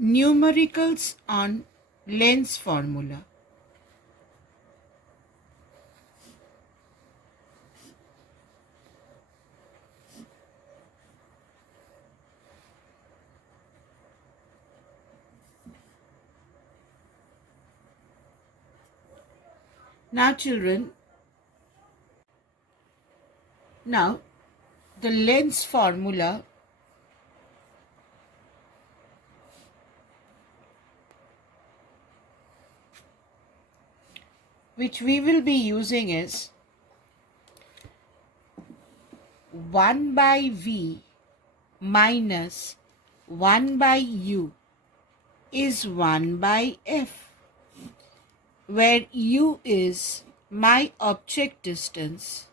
Numericals on lens formula. Now children, now the lens formula which we will be using is 1 by V minus 1 by U is 1 by F, where U is my object distance,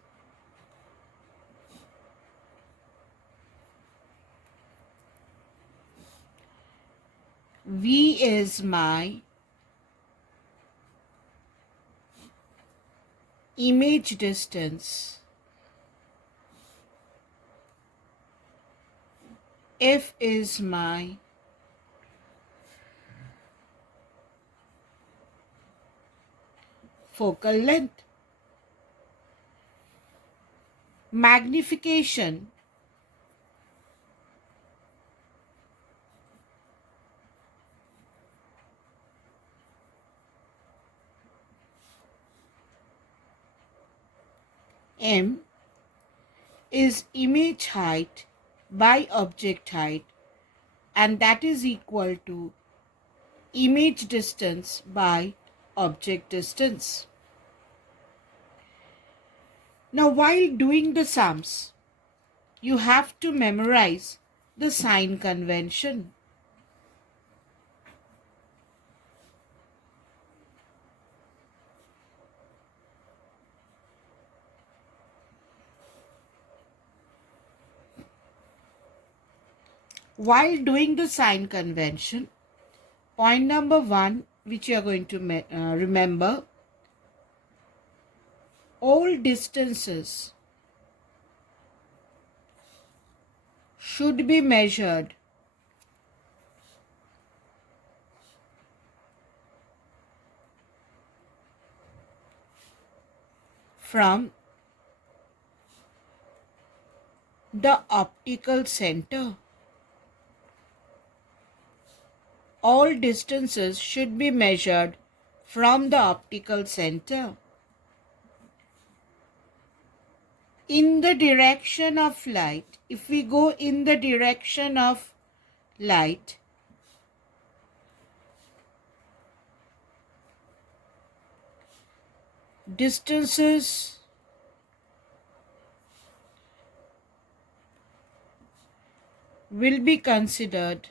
V is my image distance, F is my focal length. Magnification M is image height by object height, and that is equal to image distance by object distance. Now while doing the sums, you have to memorize the sign convention. While doing the sign convention, point number 1 which you are going to remember, all distances should be measured from the optical center. All distances should be measured from the optical center. In the direction of light, if we go in the direction of light, distances will be considered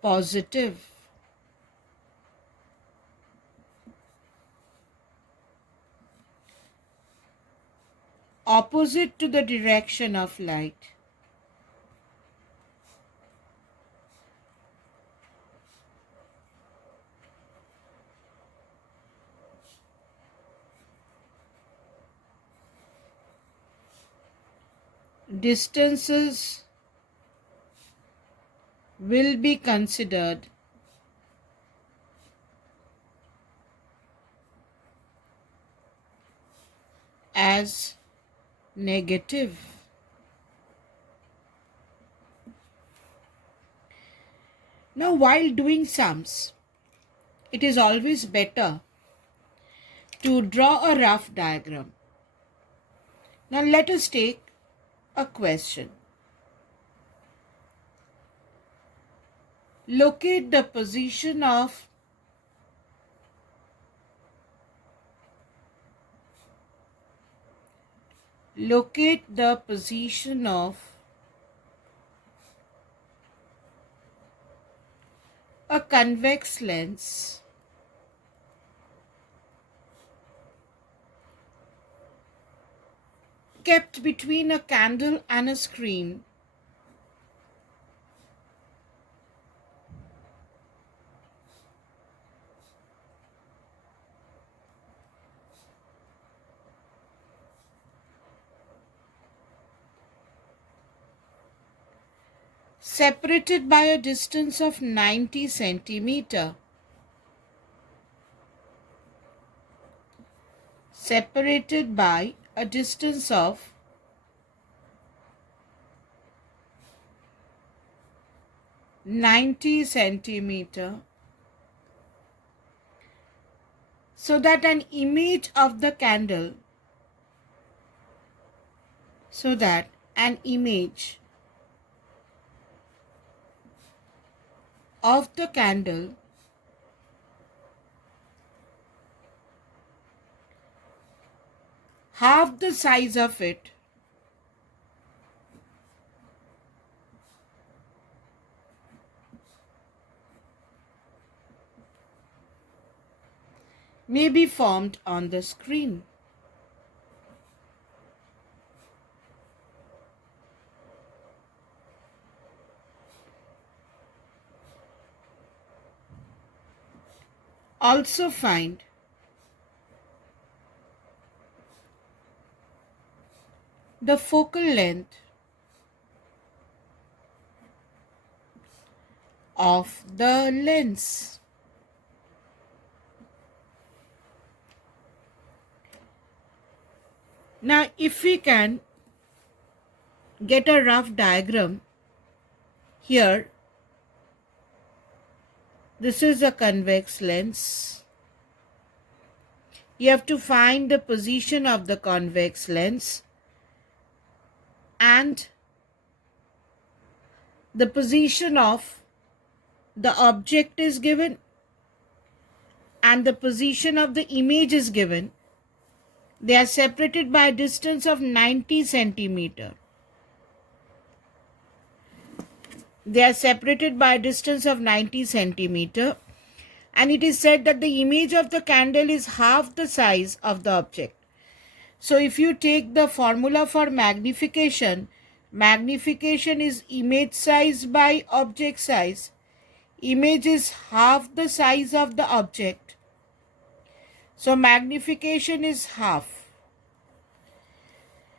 positive. Opposite to the direction of light, distances will be considered as negative. Now while doing sums, it is always better to draw a rough diagram. Now let us take a question. Locate the position of a convex lens kept between a candle and a screen separated by a distance of 90 centimeter. Separated by a distance of 90 centimeter, so that an image of the candle half the size of it may be formed on the screen. Also find the focal length of the lens. Now, if we can get a rough diagram here, this is a convex lens. You have to find the position of the convex lens and the position of the object is given and the position of the image is given. They are separated by a distance of 90 centimeter. They are separated by a distance of 90 centimeter, and it is said that the image of the candle is half the size of the object. So if you take the formula for magnification, magnification is image size by object size. Image is half the size of the object. So magnification is half.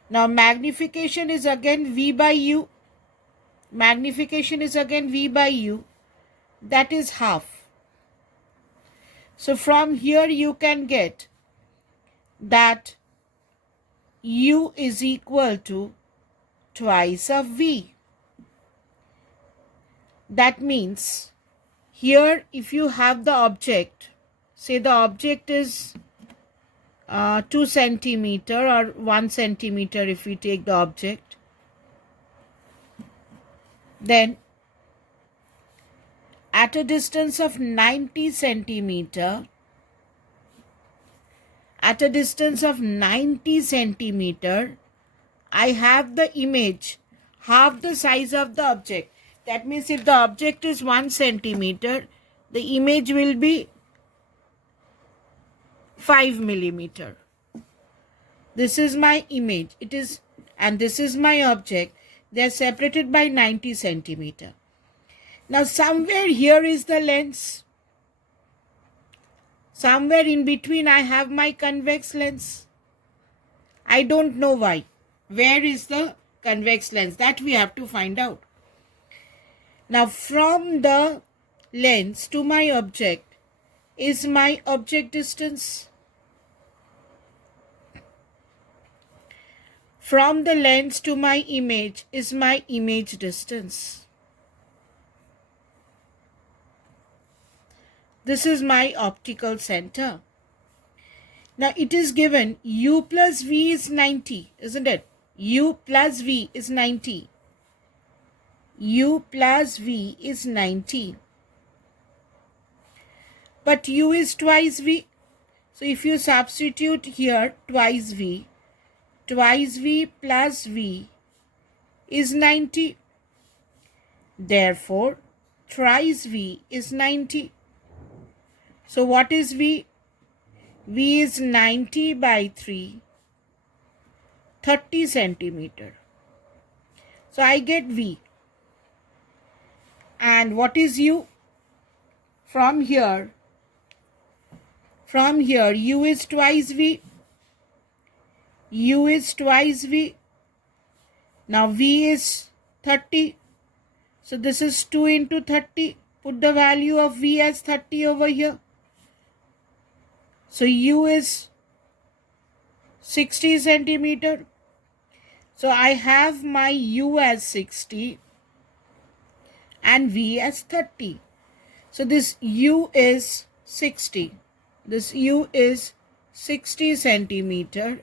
Now magnification is again V by U. Magnification is again V by U. That is half. So from here you can get that U is equal to twice of V. That means here if you have the object, say the object is 2 centimeter or 1 centimeter if we take the object, then at a distance of 90 centimeter, at a distance of 90 centimeter, I have the image half the size of the object. That means if the object is 1 centimeter, the image will be 5 millimeter. This is my image. It is, and this is my object. They are separated by 90 centimeter. Now somewhere here is the lens. Somewhere in between I have my convex lens. I don't know why. Where is the convex lens? That we have to find out. Now from the lens to my object is my object distance. From the lens to my image is my image distance. This is my optical center. Now it is given U plus V is 90, isn't it? U plus V is 90. U plus V is 90. But U is twice V. So if you substitute here twice V plus V is 90. Therefore, thrice V is 90. So what is V? V is 90 by 3, 30 centimeter. So I get V. And what is U? From here, U is twice V. U is twice V. Now V is 30. So this is 2 into 30. Put the value of V as 30 over here. So U is 60 centimeter. So I have my U as 60 and V as 30. So this U is 60. This U is 60 centimeter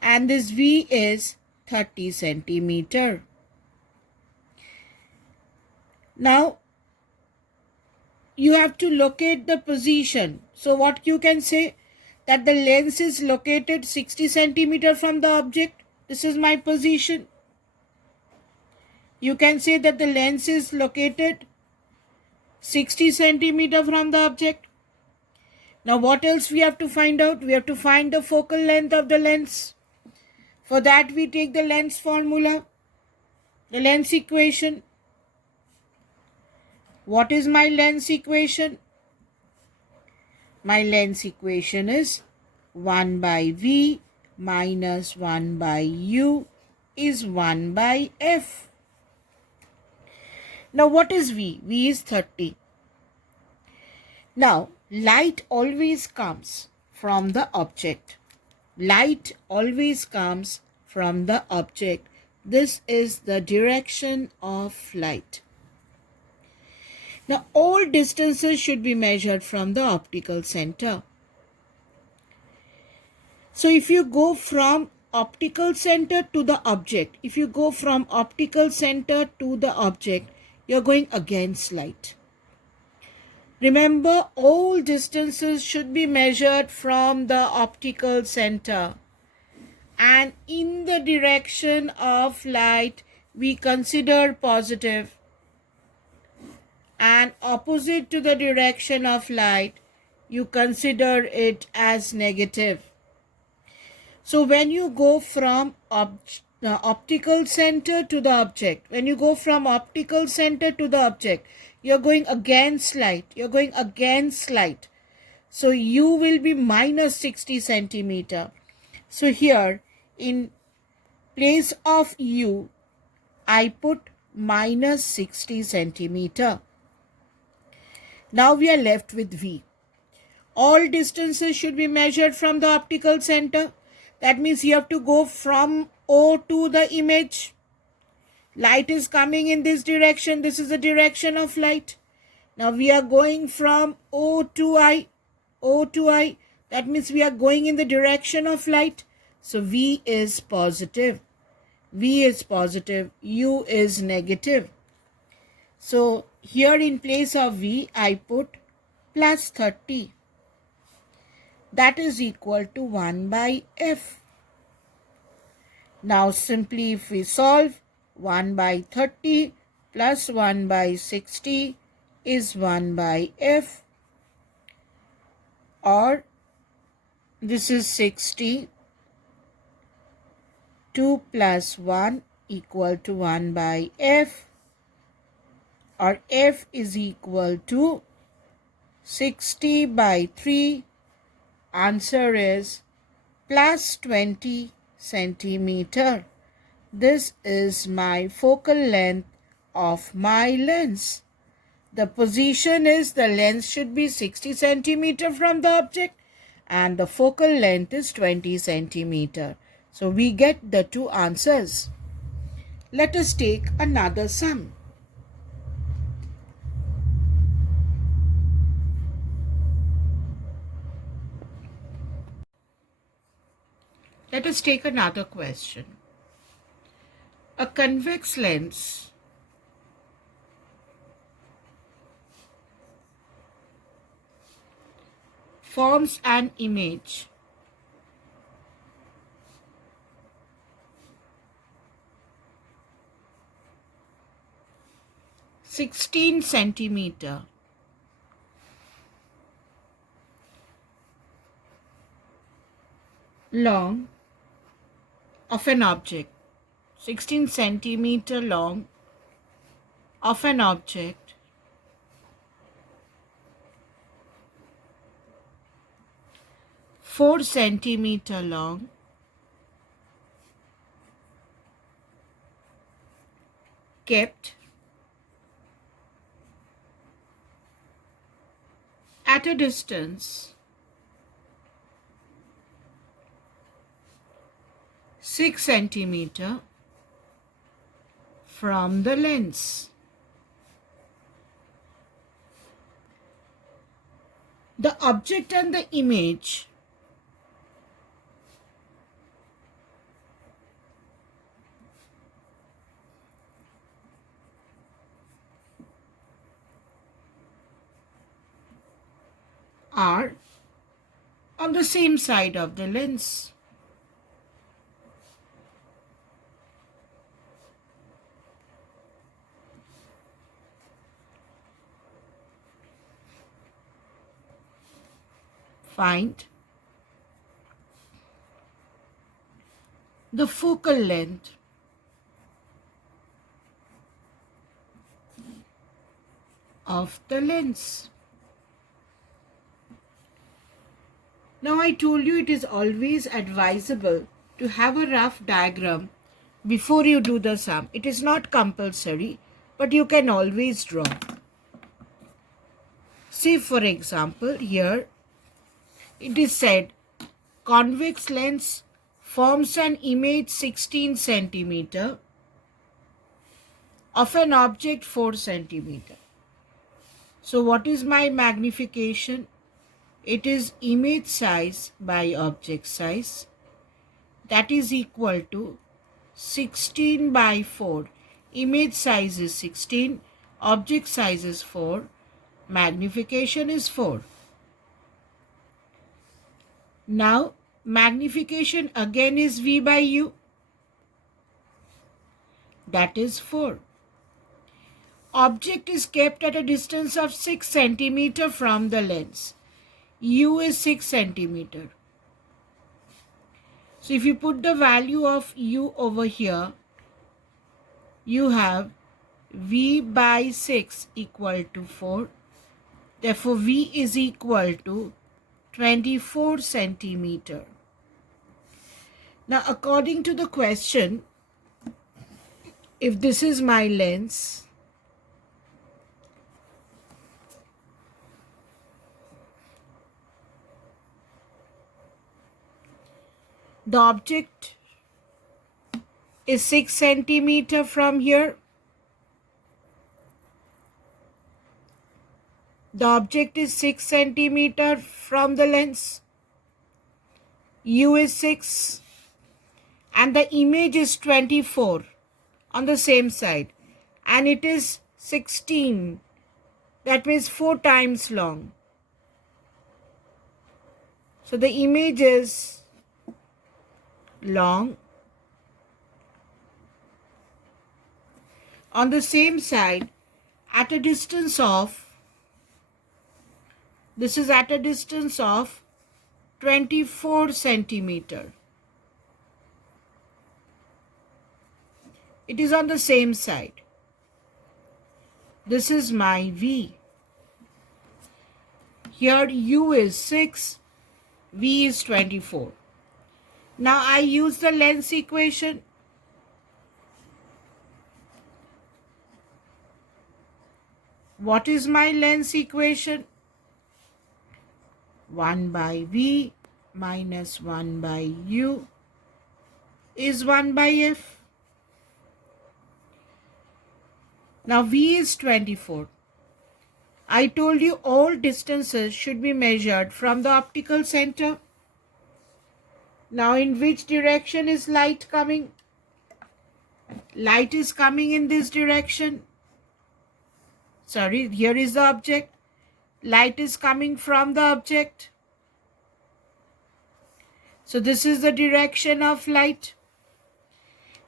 and this V is 30 centimeter. Now you have to locate the position. So what you can say, that the lens is located 60 centimeter from the object. This is my position. You can say that the lens is located 60 centimeter from the object. Now what else we have to find out? We have to find the focal length of the lens. For that we take the lens formula, the lens equation. What is my lens equation? My lens equation is 1 by V minus 1 by U is 1 by F. Now what is V? V is 30. Now light always comes from the object. Light always comes from the object. This is the direction of light. Now all distances should be measured from the optical center. So if you go from optical center to the object, you're going against light. Remember, all distances should be measured from the optical center. And in the direction of light, we consider positive. And opposite to the direction of light, you consider it as negative. So when you go from optical center to the object, you're going against light. So U will be minus 60 centimeter. So here in place of U, I put minus 60 centimeter. Now we are left with V. All distances should be measured from the optical center. That means you have to go from O to the image. Light is coming in this direction. This is the direction of light. Now we are going from O to I. That means we are going in the direction of light. So V is positive. U is negative. So here in place of V, I put plus 30. That is equal to 1 by F. Now simply if we solve, 1 by 30 plus 1 by 60 is 1 by F, or this is 60. 2 plus 1 equal to 1 by F, or F is equal to 60 by 3. Answer is plus 20 centimeter. This is my focal length of my lens. The position is the lens should be 60 centimeter from the object and the focal length is 20 centimeter. So we get the two answers. Let us take another sum. Let us take another question. A convex lens forms an image (16 centimeter) long of an object, 16 centimeter long of an object (4 centimeter long kept at a distance 6 centimeter from the lens. The object and the image are on the same side of the lens. Find the focal length of the lens. Now I told you it is always advisable to have a rough diagram before you do the sum. It is not compulsory, but you can always draw. See, for example, here it is said convex lens forms an image 16 centimeter of an object 4 centimeter. So what is my magnification? It is image size by object size, that is equal to 16 by 4. Image size is 16, object size is 4, magnification is 4. Now magnification again is V by U, that is 4. Object is kept at a distance of 6 centimeter from the lens. U is 6 centimeter. So if you put the value of U over here, you have V by 6 equal to 4. Therefore, V is equal to 24 centimeter. Now, according to the question, if this is my lens, the object is 6 centimeter from here. The object is 6 centimeter from the lens. U is 6 and the image is 24 on the same side, and it is 16, that means 4 times long. So the image is long. On the same side, at a distance of, this is at a distance of 24 centimeter. It is on the same side. This is my V. Here U is 6, V is 24. Now I use the lens equation. What is my lens equation? 1 by V minus 1 by U is 1 by F. Now V is 24. I told you all distances should be measured from the optical center. Now in which direction is light coming? Light is coming in this direction. Sorry, here is the object. Light is coming from the object. So this is the direction of light.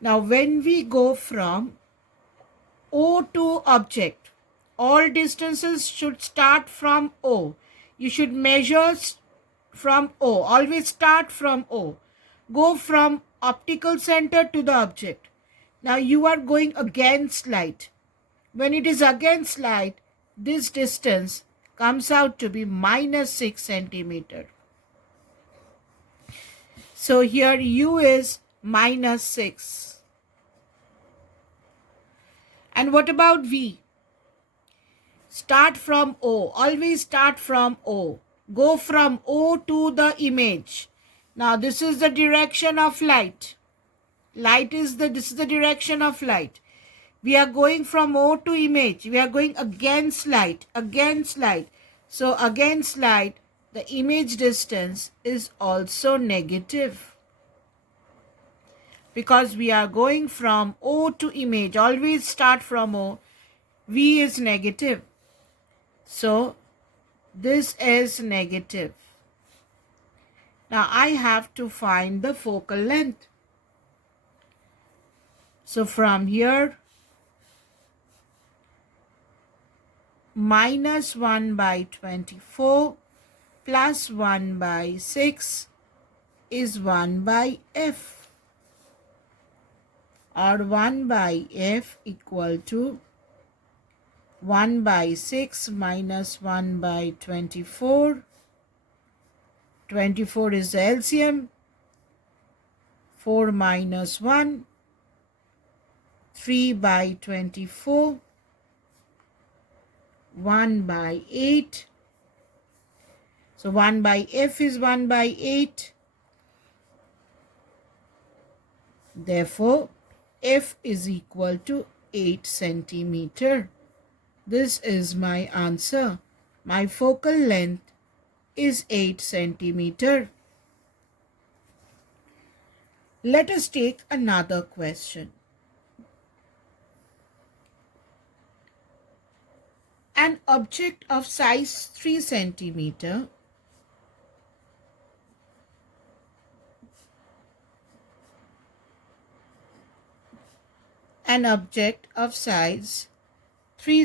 Now when we go from O to object, all distances should start from O. You should measure from O. Always start from O. Go from optical center to the object. Now you are going against light. When it is against light, this distance comes out to be minus 6 centimeter. So here U is minus 6. And what about V? Start from O. Always start from O. Go from O to the image. Now this is the direction of light. This is the direction of light. We are going from O to image. We are going against light. So against light, the image distance is also negative. Because we are going from O to image. Always start from O. V is negative. So this is negative. Now I have to find the focal length. So from here, minus 1 by 24 plus 1 by 6 is 1 by f, or 1 by f equal to 1 by 6 minus 1 by 24. 24 is the LCM. 4 minus 1. 3 by 24. 1 by 8. So 1 by f is 1 by 8. Therefore, f is equal to 8 centimeter. This is my answer. My focal length is 8 centimeter. Let us take another question. An object of size 3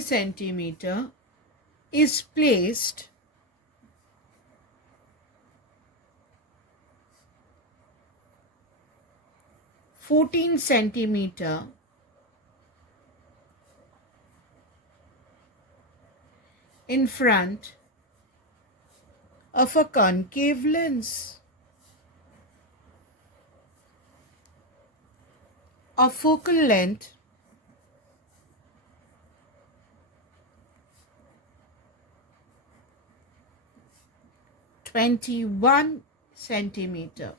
centimeter is placed 14 centimeter in front of a concave lens of focal length 21 centimeter.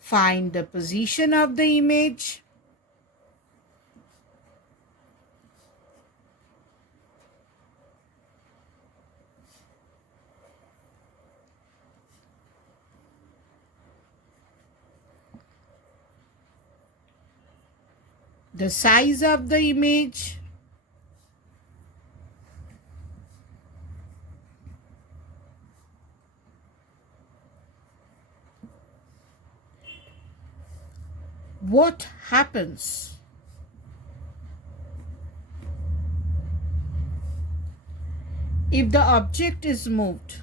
Find the position of the image. The size of the image. What happens if the object is moved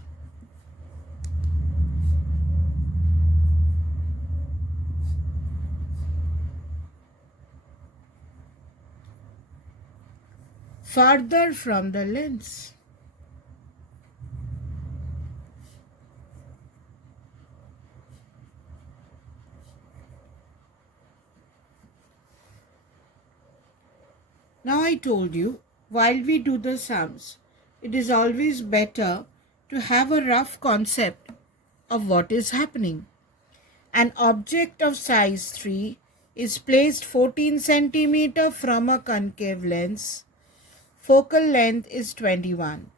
further from the lens? Now I told you, while we do the sums, it is always better to have a rough concept of what is happening. An object of size 3 is placed 14 centimeter from a concave lens. Focal length is 21.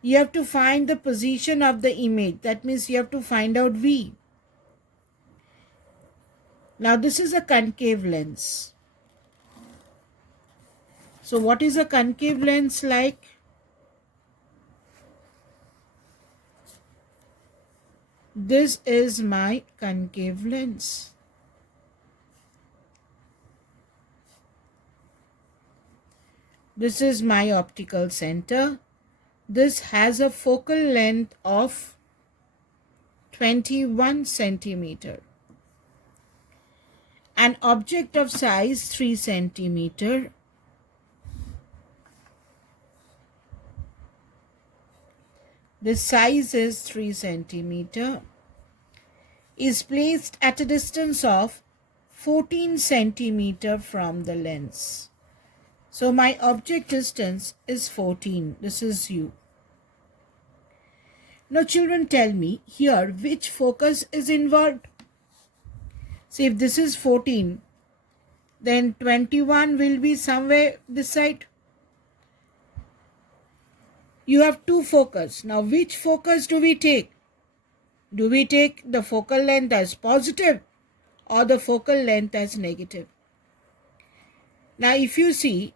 You have to find the position of the image. That means you have to find out V. Now this is a concave lens. So what is a concave lens like? This is my concave lens. This is my optical center. This has a focal length of 21 centimeter. An object of size 3 centimeter the size is 3 centimeter, is placed at a distance of 14 centimeter from the lens. So my object distance is 14. This is U. Now children, tell me here which focus is involved. See, if this is 14, then 21 will be somewhere this side. You have two focus. Now which focus do we take? Do we take the focal length as positive or the focal length as negative? Now if you see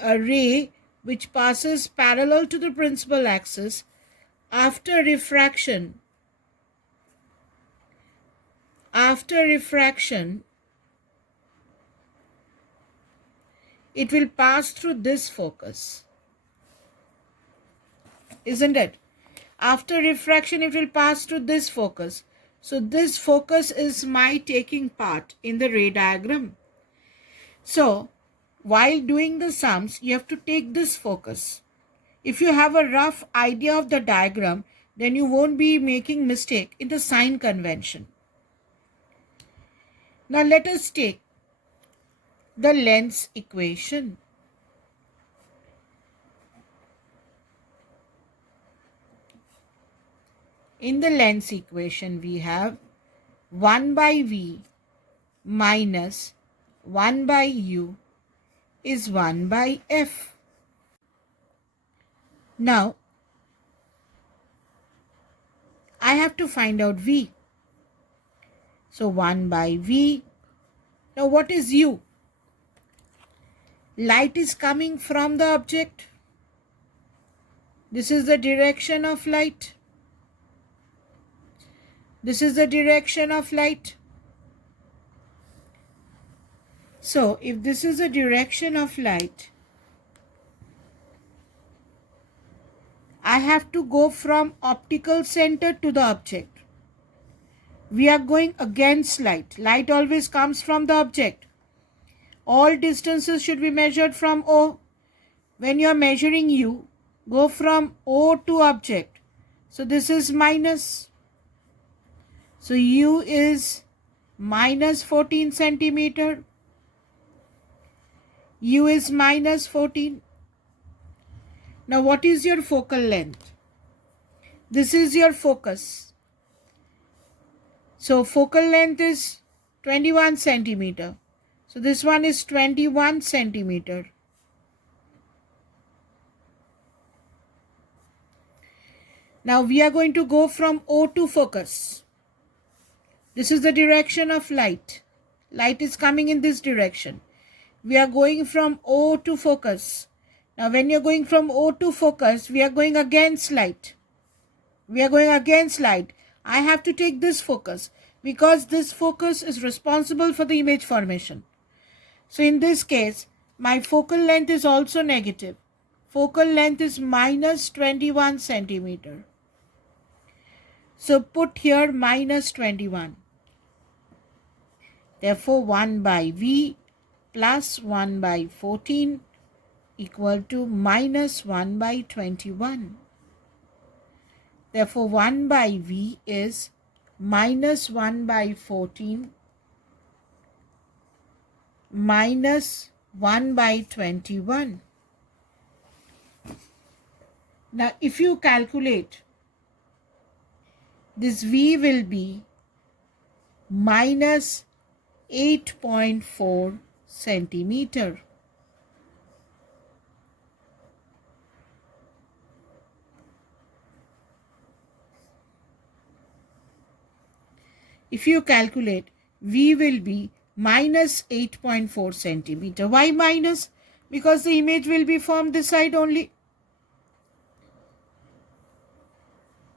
a ray which passes parallel to the principal axis, after refraction, it will pass through this focus, isn't it? After refraction, it will pass through this focus. So this focus is my taking part in the ray diagram. So while doing the sums, you have to take this focus. If you have a rough idea of the diagram, then you won't be making mistake in the sign convention. Now let us take the length equation. In the length equation, we have 1 by V minus 1 by U is 1 by F. Now, I have to find out V. So 1 by V. Now what is U? Light is coming from the object. This is the direction of light. This is the direction of light. So if this is the direction of light, I have to go from optical center to the object. We are going against light. Light always comes from the object. All distances should be measured from O. When you are measuring U, go from O to object. So this is minus. So U is minus 14 centimeter. U is minus 14. Now what is your focal length? This is your focus. So focal length is 21 centimeter. So this one is 21 centimeter. Now we are going to go from O to focus. This is the direction of light. Light is coming in this direction. We are going from O to focus. Now when you're going from O to focus, we are going against light. We are going against light. I have to take this focus because this focus is responsible for the image formation. So in this case, my focal length is also negative. Focal length is minus 21 centimeter. So put here minus 21. Therefore 1 by V plus 1 by 14 equal to minus 1 by 21. Therefore 1 by V is minus 1 by 14 minus 1 by 21. Now if you calculate, this V will be minus 8.4 centimeter. If you calculate, V will be minus 8.4 centimeter. Why minus? Because the image will be formed this side only.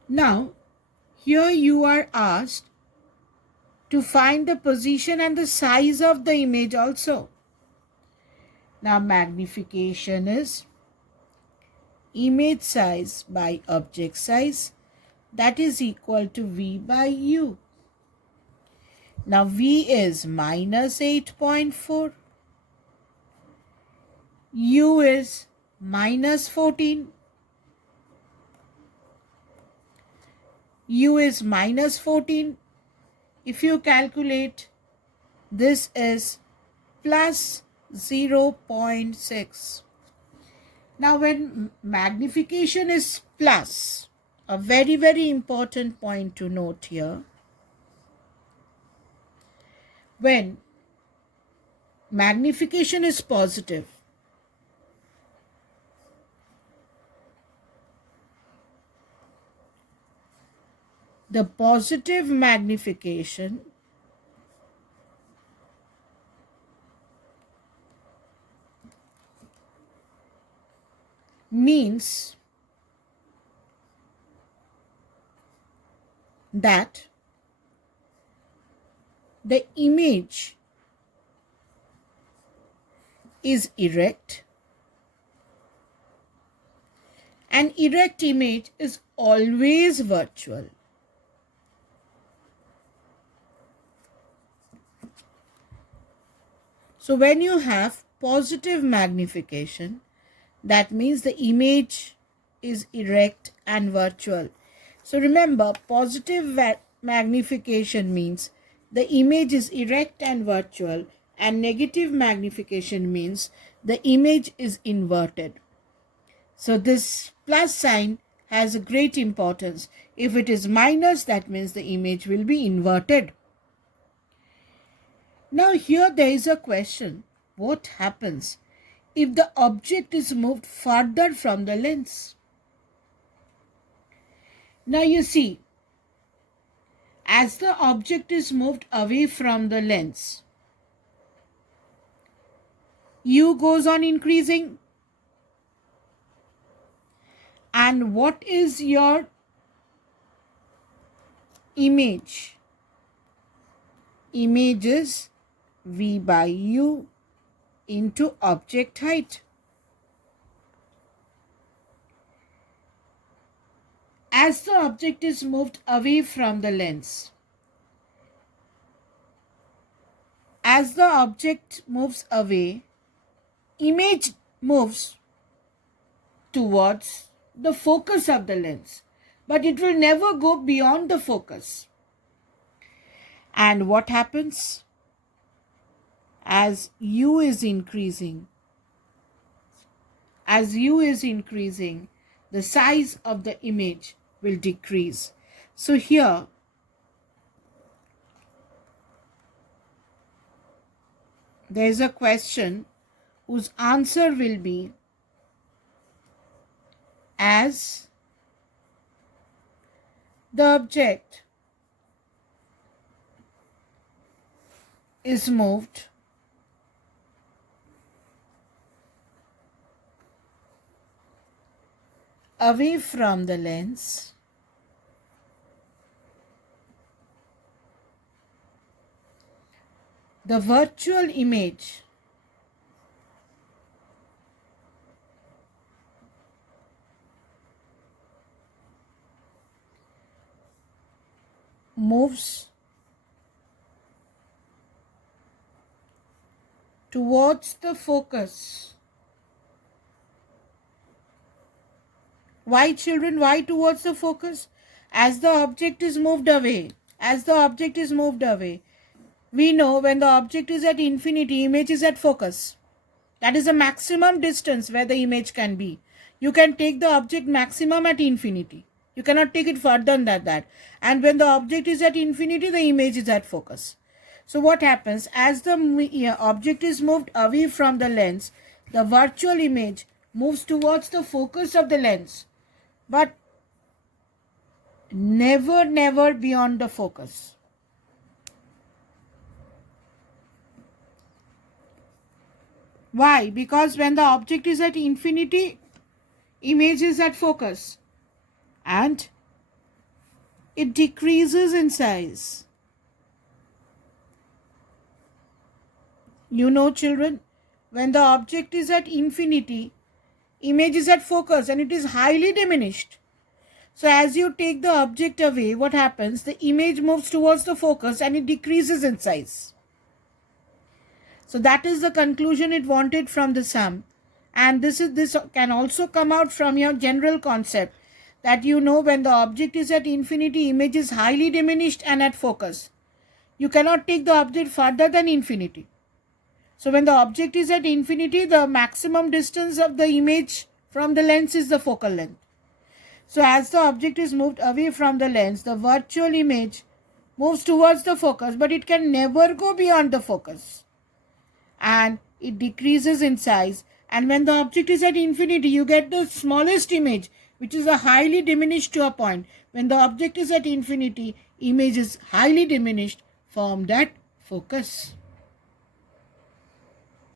Now, here you are asked to find the position and the size of the image also. Now, magnification is image size by object size, that is equal to V by U. Now V is minus 8.4. U is minus 14. U is minus 14. If you calculate, this is plus 0.6. Now when magnification is plus, a very, very important point to note here, when magnification is positive, the positive magnification means that the image is erect. An erect image is always virtual. So when you have positive magnification, that means the image is erect and virtual. So remember, positive magnification means the image is erect and virtual, and negative magnification means the image is inverted. So this plus sign has a great importance. If it is minus, that means the image will be inverted. Now here there is a question. What happens if the object is moved further from the lens? Now you see, as the object is moved away from the lens, U goes on increasing. And what is your image? Image is V by U into object height. As the object is moved away from the lens, as the object moves away, image moves towards the focus of the lens, but it will never go beyond the focus. And what happens? As U is increasing, the size of the image will decrease. So here, there is a question whose answer will be as the object is moved away from the lens, the virtual image moves towards the focus. Why, children? Why towards the focus? As the object is moved away, we know when the object is at infinity, image is at focus. That is the maximum distance where the image can be. You can take the object maximum at infinity. You cannot take it further than that. And when the object is at infinity, the image is at focus. So what happens? As the object is moved away from the lens, the virtual image moves towards the focus of the lens, but never beyond the focus. Why? Because when the object is at infinity, image is at focus and it decreases in size. You know, children, when the object is at infinity, image is at focus and it is highly diminished. So as you take the object away, what happens? The image moves towards the focus and it decreases in size. So that is the conclusion it wanted from the sum. And this can also come out from your general concept that you know when the object is at infinity, image is highly diminished and at focus. You cannot take the object further than infinity. So when the object is at infinity, the maximum distance of the image from the lens is the focal length. So as the object is moved away from the lens, the virtual image moves towards the focus, but it can never go beyond the focus. And it decreases in size. And when the object is at infinity, you get the smallest image, which is a highly diminished to a point. When the object is at infinity, image is highly diminished from that focus.